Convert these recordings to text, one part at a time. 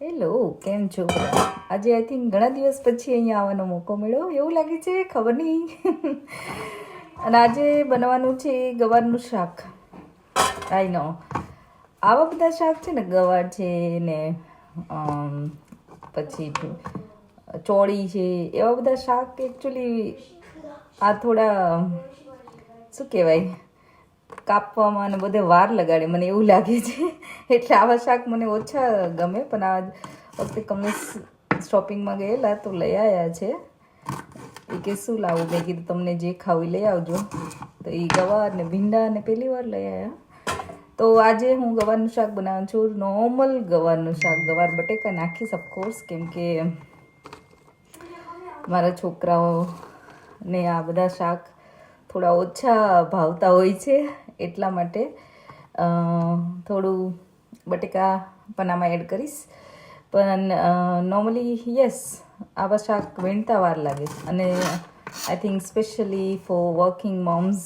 Hello, કેમ છો બધા? આજે આઈ થિંક ઘણા દિવસ પછી અહીંયા આવવાનો મોકો મળ્યો એવું લાગે છે, ખબર નહીં. અને આજે બનાવવાનું છે ગવારનું શાક. આઈ નો આવા બધા શાક છે ને, ગવાર છે ને પછી ચોળી છે, એવા બધા શાક એકચ્યુઅલી આ થોડા શું કહેવાય, કાપવામાં અને બધે વાર લગાડે મને એવું લાગે છે. એટલે આવા શાક મને ઓછા ગમે, પણ આ વખતે કમલેશ શોપિંગમાં ગયેલા તો લઈ આવ્યા છે. એ કે શું લાવું, મેં કીધું તમને જે ખાવું લઈ આવજો. તો એ ગવાર ને ભીંડા ને પહેલી વાર લઈ આવ્યા. તો આજે હું ગવારનું શાક બનાવું છું, નોર્મલ ગવારનું શાક. ગવાર બટેકા નાખીશ ઓફકોર્સ, કેમ કે મારા છોકરાઓને આ બધા શાક થોડા ઓછા ભાવતા હોય છે, એટલા માટે થોડું બટેકા પણ આમાં એડ કરીશ. પણ નોર્મલી યસ, આવા શાક વીણતા વાર લાગે. અને I think specially for working moms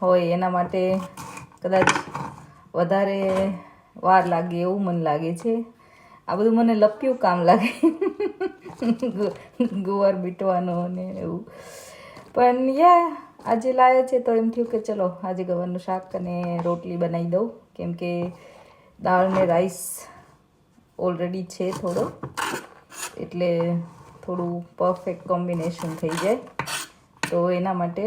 હોય એના માટે કદાચ વધારે વાર લાગે એવું મને લાગે છે. આ બધું મને લપ્યું કામ લાગે, ગુવાર બીટવાનું ને એવું. પણ આજે લાવ્યા છે તો એમ થયું કે ચલો આજે ગવારનું શાક અને રોટલી બનાવી દઉં, કેમ કે દાળ ને રાઈસ ઓલરેડી છે થોડો, એટલે થોડું પરફેક્ટ કોમ્બિનેશન થઈ જાય. તો એના માટે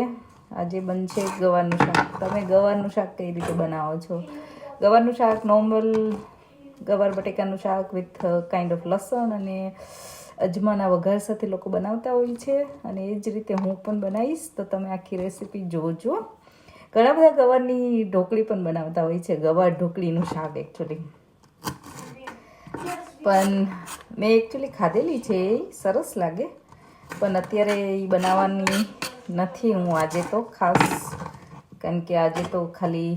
આજે બનશે ગવારનું શાક. તમે ગવારનું શાક કઈ રીતે બનાવો છો? ગવારનું શાક નોર્મલ ગવાર બટેકાનું શાક વિથ કાઇન્ડ ઓફ લસણ અને અજમાના વઘાર સાથે લોકો બનાવતા હોય છે, અને એ જ રીતે હું પણ બનાવીશ. તો તમે આખી રેસીપી જોજો. ઘણા બધા ગવારની ઢોકળી પણ બનાવતા હોય છે, ગવાર ઢોકળીનું શાક એકચ્યુઅલી. પણ મેં એકચ્યુઅલી ખાધેલી છે, એ સરસ લાગે. પણ અત્યારે એ બનાવવાની નથી હું આજે તો ખાસ, કારણ કે આજે તો ખાલી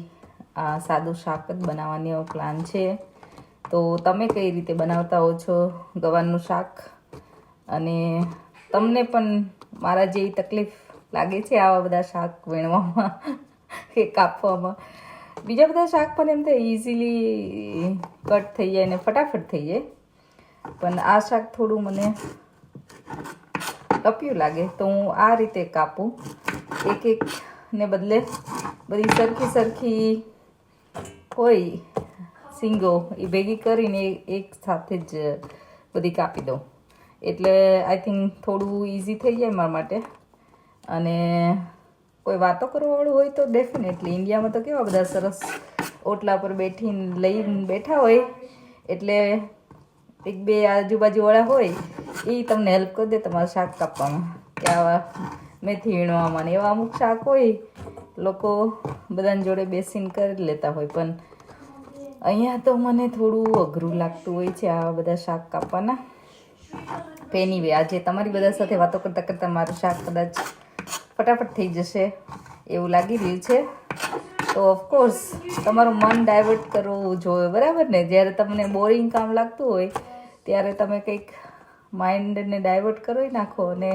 સાદું શાક જ બનાવવાનો પ્લાન છે. તો તમે કઈ રીતે બનાવતા હો છો ગવારનું શાક? અને તમને પણ મારા જેવી તકલીફ લાગે છે આવા બધા શાક વીણવામાં કે કાપવામાં? બીજા બધા શાક પણ એમ થાય ઇઝીલી કટ થઈ જાય ને ફટાફટ થઈ જાય, પણ આ શાક થોડું મને ટપ્યું લાગે. તો હું આ રીતે કાપું, એક એક ને બદલે બધી સરખી હોય સિંગો એ ભેગી કરીને એક સાથે જ બધી કાપી દઉં. એટલે આઈ થિંક થોડું ઇઝી થઈ જાય મારા માટે. અને કોઈ વાતો કરવાવાળું હોય તો ડેફિનેટલી, ઇન્ડિયામાં તો કેવા બધા સરસ ઓટલા પર બેઠીને લઈને બેઠા હોય, એટલે એક બે આજુબાજુવાળા હોય એ તમને હેલ્પ કરી દે તમારું શાક કાપવામાં, કે આવા મેથી વીણવામાં. એવા અમુક શાક હોય લોકો બધાની જોડે બેસીને કરી લેતા હોય, પણ અહીંયા તો મને થોડું અઘરું લાગતું હોય છે આવા બધા શાક કાપવાના. એનીવે, આજે તમારી બધા સાથે વાતો કરતાં કરતાં મારું શાક કદાચ ફટાફટ થઈ જશે એવું લાગી રહ્યું છે. તો ઓફકોર્સ તમારું મન ડાયવર્ટ કરવું જોઈએ, બરાબર ને? જ્યારે તમને બોરિંગ કામ લાગતું હોય ત્યારે તમે કંઈક માઇન્ડને ડાયવર્ટ કરી નાખો અને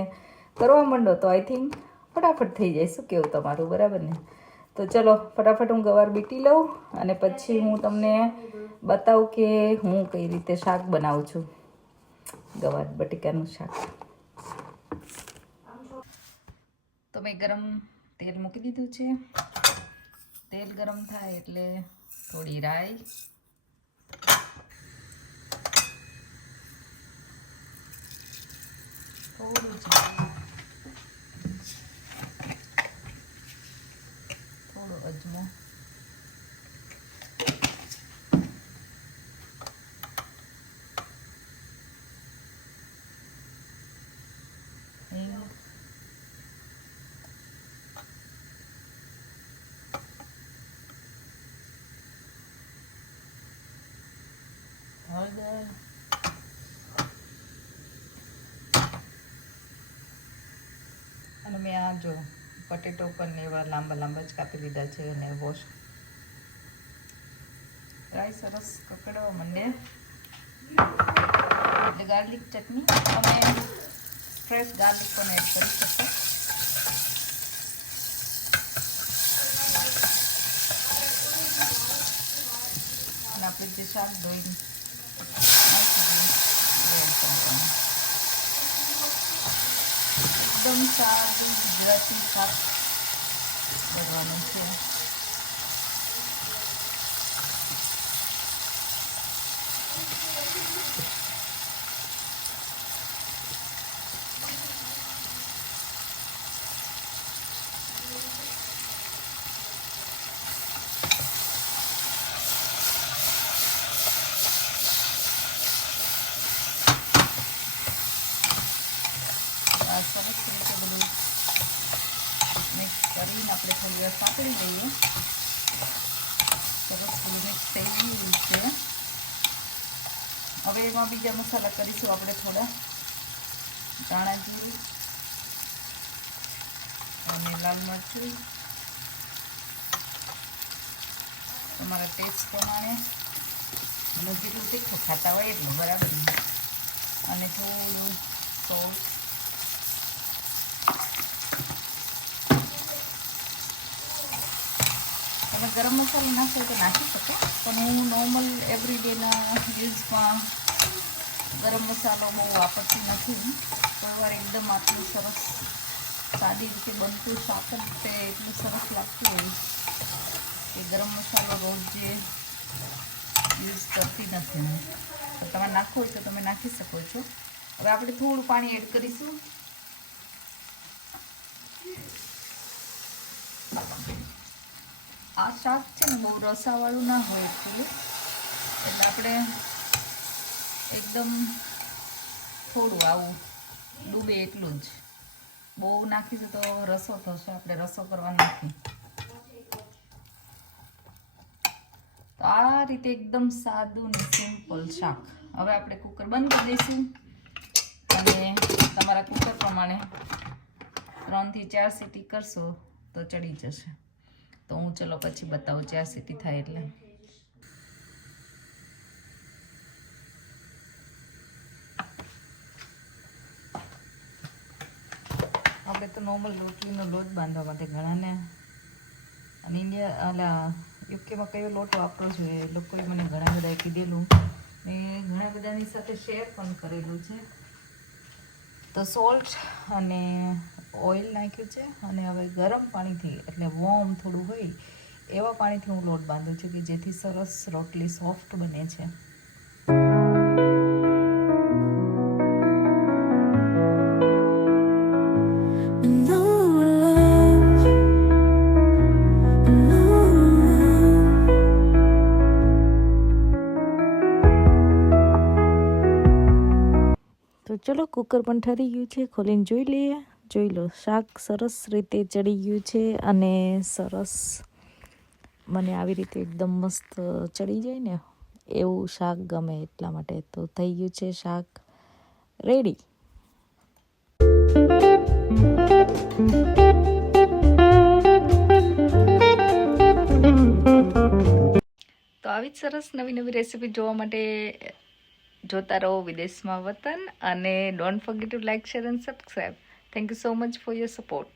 કરવા માંડો, તો આઈ થિંક ફટાફટ થઈ જાય. શું કેવું તમારું, બરાબર ને? તો ચલો ફટાફટ હું ગવાર બીટી લઉં અને પછી હું તમને બતાવું કે હું કઈ રીતે શાક બનાવું છું, ગવાર બટેકાનું શાક. તો મેં ગરમ તેલ મૂકી દીધું છે. તેલ ગરમ થાય એટલે થોડી રાઈ, થોડું જીરું, થોડો અજમો, હિંગ, હળદર, અને મેં આ જો પટેટો પણ એવા લાંબા લાંબા જ કાપી લીધા છે અને વોશ. રાઈ સરસ કકડવા માંડે એટલે ગાર્લિક ચટણી, તમે ફ્રેશ ગાર્લિક પણ એડ કરી શકો. અને આપણે જે શાક ધોઈને એકદમ સાદું ગુજરાતી શાક કરવાનું છે. સરસ રીતે બધું મિક્સ કરીને આપણે થોડી વાર સાંકળી લઈએ. સરસ બધું મિક્સ થઈ ગયું છે. હવે એમાં બીજા મસાલા કરીશું આપણે થોડા. ધાણા જીરું અને લાલ મરચું તમારા ટેસ્ટ પ્રમાણે, અને જેટલું તીખું ખાતા હોય એટલું બરાબર, અને થોડું સોલ્ટ. તમે ગરમ મસાલો નાખો તો નાખી શકો, પણ હું નોર્મલ એવરીડેના યુઝમાં ગરમ મસાલો બહુ વાપરતી નથી. કોઈ વાર એકદમ આટલું સરસ સાદી રીતે બનતું શાક તે એટલું સરસ લાગતું હોય કે ગરમ મસાલો રોજ જે યુઝ કરતી નથી હું. તો તમે નાખો હોય તો તમે નાખી શકો છો. હવે આપણે થોડું પાણી એડ કરીશું. આ શાક છે ને બહુ રસાવાળું ના હોય એટલું, એટલે આપણે એકદમ થોડું આવું ડૂબે એટલું જ. બહુ નાખીશું તો રસો થશે, આપણે રસો કરવા નથી. તો આ રીતે એકદમ સાદું ને સિમ્પલ શાક. હવે આપણે કુકર બંધ કરી દઈશું, અને તમારા કુકર પ્રમાણે 3 થી 4 સીટી કરશો તો ચડી જશે. તો હું ચલો પછી બતાવું 4 સીટી થાય એટલે. આપણે તો નોર્મલ રોટલીનો લોટ બાંધવા માટે ઘણાને, અને ઇન્ડિયા આલા યુકેમાં કયો લોટ વાપરો છો એ લોકોએ મને ઘણા બધાએ કીધેલું, મેં ઘણા બધાની સાથે શેર પણ કરેલું છે. તો સોલ્ટ અને ઓઇલ નાખ્યું છે, અને હવે ગરમ પાણીથી, એટલે વોર્મ થોડું હોય એવા પાણીથી હું લોટ બાંધું છું કે જેથી સરસ રોટલી સોફ્ટ બને છે. તો ચલો કુકર પણ ઠરી ગયું છે, ખોલીને જોઈ લઈએ. જોઈ લો, શાક સરસ રીતે ચડી ગયું છે, અને સરસ મને આવી રીતે એકદમ મસ્ત ચડી જાય ને એવું શાક ગમે, એટલા માટે. તો થઈ ગયું છે શાક રેડી. તો આવી જ સરસ નવી નવી રેસીપી જોવા માટે જોતા રહો વિદેશમાં વતન, અને don't forget two like, share and subscribe. Thank you so much for your support.